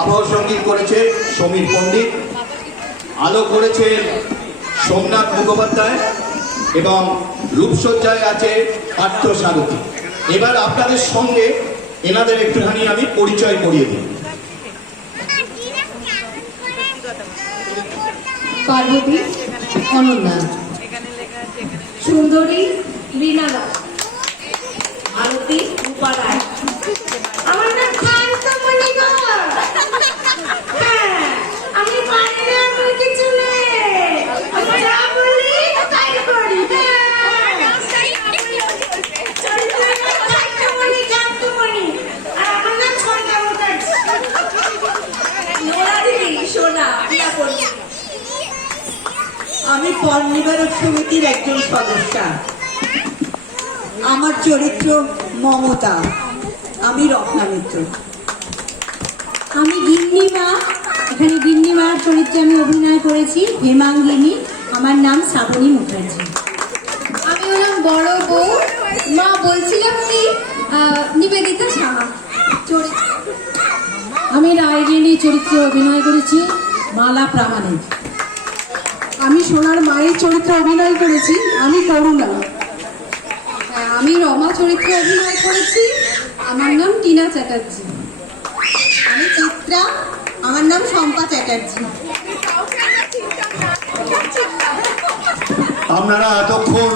আবহ সঙ্গীত করেছে সমীর পণ্ডিত, আলো করেছেন সোমনাথ মুখোপাধ্যায় এবং রূপসজ্জায় আছে পার্থ সারথী। এবার আপনাদের সঙ্গে এনাদের একটুখানি আমি পরিচয় করিয়ে দিই। পার্বতী অনন্যা, সুন্দরী রীনা দাস, আরতি রূপা রায়। আমার নাম কান্তমণি কর। হ্যাঁ, আমি পারি না বলতে চলে, আমি যা বলি তাই করি। কান্তমণি, আর আমার নাম ছন্দা মুখার্জি। নোরা দিদি, সোনা, প্রিয়া পড়ি। আমি পণ নিবারক সমিতির একজন সদস্য। আমার চরিত্র মমতা, আমি রত্না মিত্র। আমি গিন্নিমা, এখানে গিন্নিমার চরিত্রে আমি অভিনয় করেছি হেমাঙ্গিনী, আমার নাম শ্রাবণী মুখার্জি। আমি হলাম বড় বউ, মা বলছিলাম কি নিবেদিতা সাহা। আমি রায়গিনী চরিত্রে অভিনয় করেছি মালা প্রামাণিক। আমি সোনার মায়ের চরিত্রে অভিনয় করেছি আমি করুণা। আমি রমা চরিত্রে অভিনয় করেছি, আমার নাম টিনা চ্যাটার্জি। আমি চিত্রা, আমার নাম শম্পা চ্যাটার্জি। আপনারা এতক্ষণ